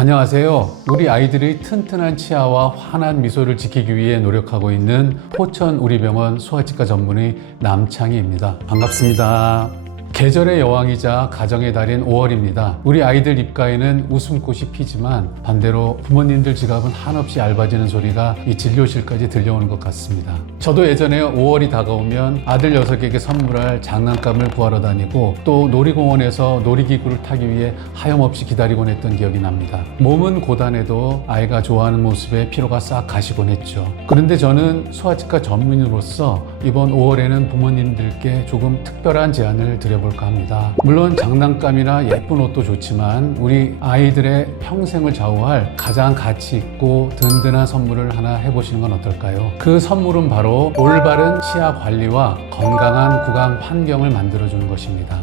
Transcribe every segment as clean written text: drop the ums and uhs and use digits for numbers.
안녕하세요. 우리 아이들의 튼튼한 치아와 환한 미소를 지키기 위해 노력하고 있는 포천우리병원 소아치과 전문의 남창희입니다. 반갑습니다. 계절의 여왕이자 가정의 달인 5월입니다. 우리 아이들 입가에는 웃음꽃이 피지만 반대로 부모님들 지갑은 한없이 얇아지는 소리가 이 진료실까지 들려오는 것 같습니다. 저도 예전에 5월이 다가오면 아들 녀석에게 선물할 장난감을 구하러 다니고 또 놀이공원에서 놀이기구를 타기 위해 하염없이 기다리곤 했던 기억이 납니다. 몸은 고단해도 아이가 좋아하는 모습에 피로가 싹 가시곤 했죠. 그런데 저는 소아치과 전문의로서 이번 5월에는 부모님들께 조금 특별한 제안을 드려볼까 합니다. 물론 장난감이나 예쁜 옷도 좋지만 우리 아이들의 평생을 좌우할 가장 가치 있고 든든한 선물을 하나 해보시는 건 어떨까요? 그 선물은 바로 올바른 치아 관리와 건강한 구강 환경을 만들어주는 것입니다.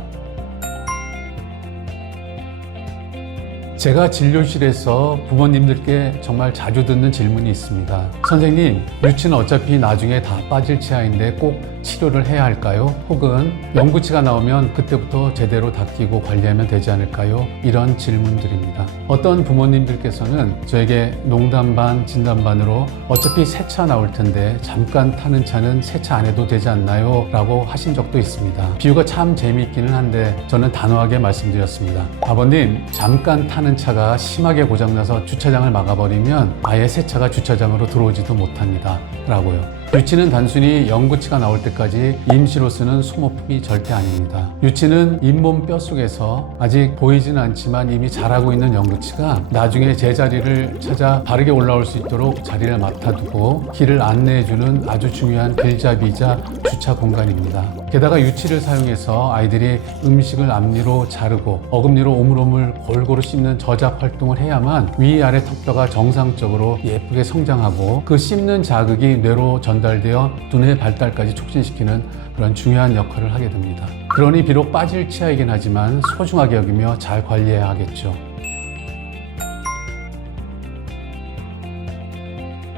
제가 진료실에서 부모님들께 정말 자주 듣는 질문이 있습니다. 선생님, 유치는 어차피 나중에 다 빠질 치아인데 꼭 치료를 해야 할까요? 혹은 영구치가 나오면 그때부터 제대로 닦이고 관리하면 되지 않을까요? 이런 질문들입니다. 어떤 부모님들께서는 저에게 농담 반 진담 반으로 어차피 새 차 나올 텐데 잠깐 타는 차는 세차 안 해도 되지 않나요? 라고 하신 적도 있습니다. 비유가 참 재미있기는 한데 저는 단호하게 말씀드렸습니다. 아버님, 잠깐 타는 차가 심하게 고장나서 주차장을 막아버리면 아예 새 차가 주차장으로 들어오지도 못합니다. 라고요. 유치는 단순히 영구치가 나올 때까지 임시로 쓰는 소모품이 절대 아닙니다. 유치는 잇몸 뼛속에서 아직 보이진 않지만 이미 자라고 있는 영구치가 나중에 제자리를 찾아 바르게 올라올 수 있도록 자리를 맡아두고 길을 안내해주는 아주 중요한 길잡이이자 주차 공간입니다. 게다가 유치를 사용해서 아이들이 음식을 앞니로 자르고 어금니로 오물오물 골고루 씹는 저작 활동을 해야만 위아래 턱뼈가 정상적으로 예쁘게 성장하고 그 씹는 자극이 뇌로 전달되어 두뇌 발달까지 촉진시키는 그런 중요한 역할을 하게 됩니다. 그러니 비록 빠질 치아이긴 하지만 소중하게 여기며 잘 관리해야 하겠죠.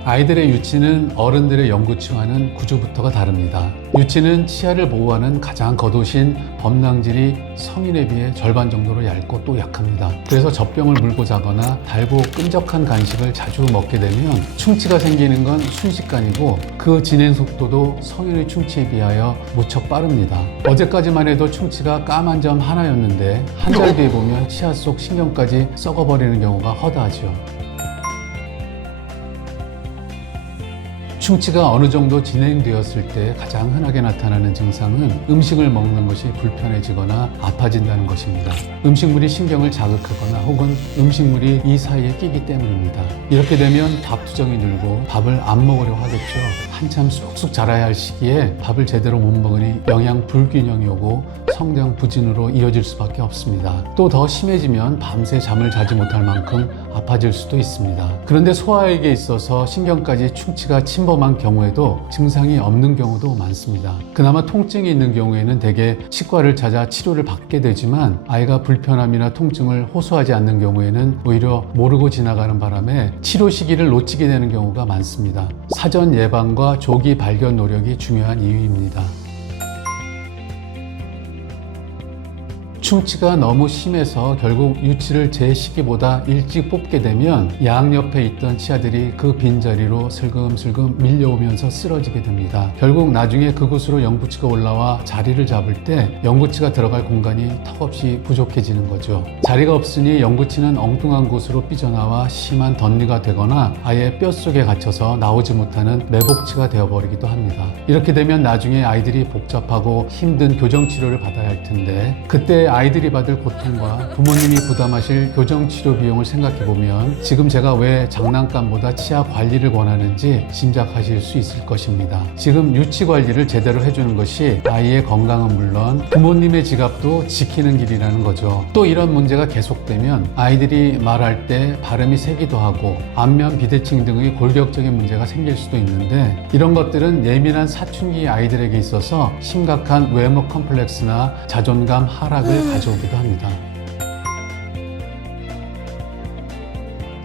아이들의 유치는 어른들의 영구치와는 구조부터가 다릅니다. 유치는 치아를 보호하는 가장 겉옷인 범낭질이 성인에 비해 절반 정도로 얇고 또 약합니다. 그래서 젖병을 물고 자거나 달고 끈적한 간식을 자주 먹게 되면 충치가 생기는 건 순식간이고 그 진행 속도도 성인의 충치에 비하여 무척 빠릅니다. 어제까지만 해도 충치가 까만 점 하나였는데 한 달 뒤에 보면 치아 속 신경까지 썩어버리는 경우가 허다하죠. 충치가 어느 정도 진행되었을 때 가장 흔하게 나타나는 증상은 음식을 먹는 것이 불편해지거나 아파진다는 것입니다. 음식물이 신경을 자극하거나 혹은 음식물이 이 사이에 끼기 때문입니다. 이렇게 되면 밥투정이 늘고 밥을 안 먹으려고 하겠죠. 한참 쑥쑥 자라야 할 시기에 밥을 제대로 못 먹으니 영양 불균형이 오고 성장 부진으로 이어질 수밖에 없습니다. 또 더 심해지면 밤새 잠을 자지 못할 만큼 아파질 수도 있습니다. 그런데 소아에게 있어서 신경까지 충치가 침범한 경우에도 증상이 없는 경우도 많습니다. 그나마 통증이 있는 경우에는 대개 치과를 찾아 치료를 받게 되지만 아이가 불편함이나 통증을 호소하지 않는 경우에는 오히려 모르고 지나가는 바람에 치료 시기를 놓치게 되는 경우가 많습니다. 사전 예방과 조기 발견 노력이 중요한 이유입니다. 충치가 너무 심해서 결국 유치를 제 시기보다 일찍 뽑게 되면 양옆에 있던 치아들이 그 빈자리로 슬금슬금 밀려오면서 쓰러지게 됩니다. 결국 나중에 그곳으로 영구치가 올라와 자리를 잡을 때 영구치가 들어갈 공간이 턱없이 부족해지는 거죠. 자리가 없으니 영구치는 엉뚱한 곳으로 삐져나와 심한 덧니가 되거나 아예 뼛속에 갇혀서 나오지 못하는 매복치가 되어버리기도 합니다. 이렇게 되면 나중에 아이들이 복잡하고 힘든 교정치료를 받아야 할 텐데 그때 아이들이 받을 고통과 부모님이 부담하실 교정치료 비용을 생각해보면 지금 제가 왜 장난감보다 치아 관리를 권하는지 짐작하실 수 있을 것입니다. 지금 유치 관리를 제대로 해주는 것이 아이의 건강은 물론 부모님의 지갑도 지키는 길이라는 거죠. 또 이런 문제가 계속되면 아이들이 말할 때 발음이 세기도 하고 안면 비대칭 등의 골격적인 문제가 생길 수도 있는데 이런 것들은 예민한 사춘기 아이들에게 있어서 심각한 외모 컴플렉스나 자존감 하락을 가져오기도 합니다.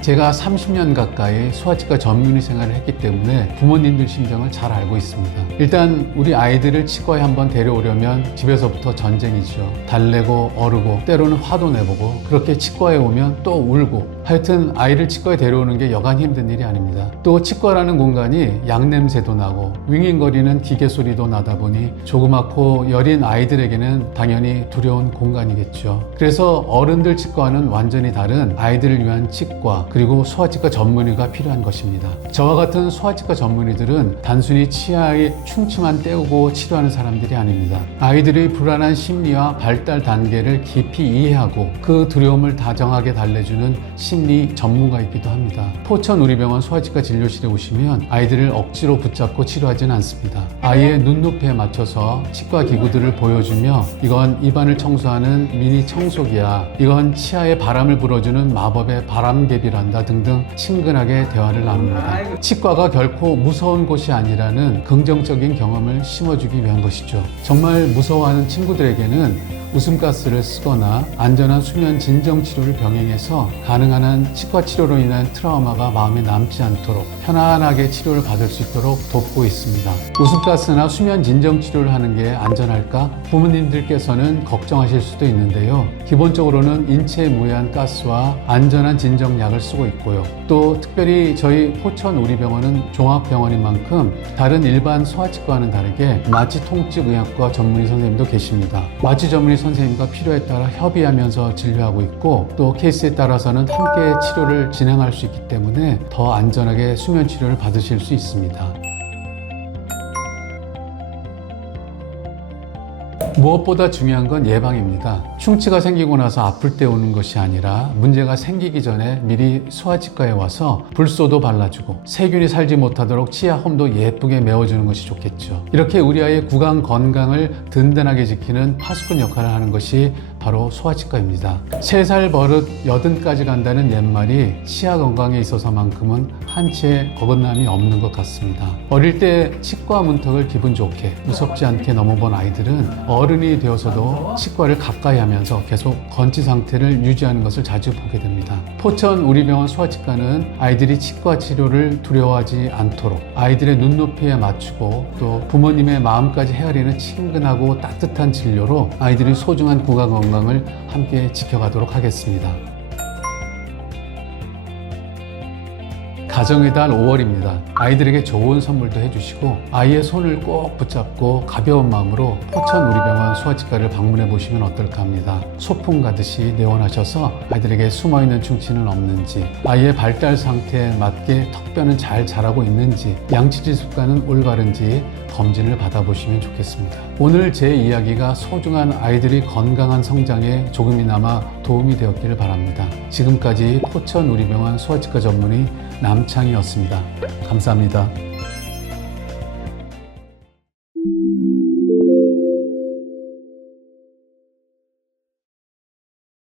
제가 30년 가까이 소아치과 전문의 생활을 했기 때문에 부모님들 심정을 잘 알고 있습니다. 일단 우리 아이들을 치과에 한번 데려오려면 집에서부터 전쟁이죠. 달래고 어르고 때로는 화도 내보고 그렇게 치과에 오면 또 울고 하여튼 아이를 치과에 데려오는 게 여간 힘든 일이 아닙니다. 또 치과라는 공간이 양냄새도 나고 윙윙거리는 기계 소리도 나다 보니 조그맣고 여린 아이들에게는 당연히 두려운 공간이겠죠. 그래서 어른들 치과와는 완전히 다른 아이들을 위한 치과 그리고 소아치과 전문의가 필요한 것입니다. 저와 같은 소아치과 전문의들은 단순히 치아의 충치만 떼우고 치료하는 사람들이 아닙니다. 아이들의 불안한 심리와 발달 단계를 깊이 이해하고 그 두려움을 다정하게 달래주는 심리 전문가이기도 합니다. 포천우리병원 소아치과 진료실에 오시면 아이들을 억지로 붙잡고 치료하지는 않습니다. 아이의 눈높이에 맞춰서 치과 기구들을 보여주며 이건 입안을 청소하는 미니 청소기야, 이건 치아에 바람을 불어주는 마법의 바람개비란다 등등 친근하게 대화를 나눕니다. 치과가 결코 무서운 곳이 아니라는 긍정적인 경험을 심어주기 위한 것이죠. 정말 무서워하는 친구들에게는 웃음가스를 쓰거나 안전한 수면 진정 치료를 병행해서 가능한 한 치과 치료로 인한 트라우마가 마음에 남지 않도록 편안하게 치료를 받을 수 있도록 돕고 있습니다. 웃음가스나 수면 진정 치료를 하는 게 안전할까? 부모님들께서는 걱정하실 수도 있는데요. 기본적으로는 인체에 무해한 가스와 안전한 진정약을 쓰고 있고요. 또 특별히 저희 포천우리병원은 종합병원인 만큼 다른 일반 소아치과와는 다르게 마취통증의학과 전문의 선생님도 계십니다. 마취 전문의 선생님과 필요에 따라 협의하면서 진료하고 있고 또 케이스에 따라서는 함께 치료를 진행할 수 있기 때문에 더 안전하게 수면 치료를 받으실 수 있습니다. 무엇보다 중요한 건 예방입니다. 충치가 생기고 나서 아플 때 오는 것이 아니라 문제가 생기기 전에 미리 소아치과에 와서 불소도 발라주고 세균이 살지 못하도록 치아홈도 예쁘게 메워주는 것이 좋겠죠. 이렇게 우리 아이의 구강 건강을 든든하게 지키는 파수꾼 역할을 하는 것이 바로 소아치과입니다. 3살 버릇 80까지 간다는 옛말이 치아 건강에 있어서만큼은 한치의 어긋남이 없는 것 같습니다. 어릴 때 치과 문턱을 기분 좋게 무섭지 않게 넘어본 아이들은 어른이 되어서도 치과를 가까이 하면서 계속 건치 상태를 유지하는 것을 자주 보게 됩니다. 포천우리병원 소아치과는 아이들이 치과 치료를 두려워하지 않도록 아이들의 눈높이에 맞추고 또 부모님의 마음까지 헤아리는 친근하고 따뜻한 진료로 아이들의 소중한 구강 건강을 함께 지켜가도록 하겠습니다. 가정의 달 5월입니다. 아이들에게 좋은 선물도 해주시고 아이의 손을 꼭 붙잡고 가벼운 마음으로 포천우리병원 소아치과를 방문해 보시면 어떨까 합니다. 소풍 가듯이 내원하셔서 아이들에게 숨어있는 충치는 없는지, 아이의 발달 상태에 맞게 턱뼈는 잘 자라고 있는지, 양치질 습관은 올바른지 검진을 받아보시면 좋겠습니다. 오늘 제 이야기가 소중한 아이들의 건강한 성장에 조금이나마 도움이 되었기를 바랍니다. 지금까지 포천우리병원 소아치과 전문의 남창희였습니다. 감사합니다.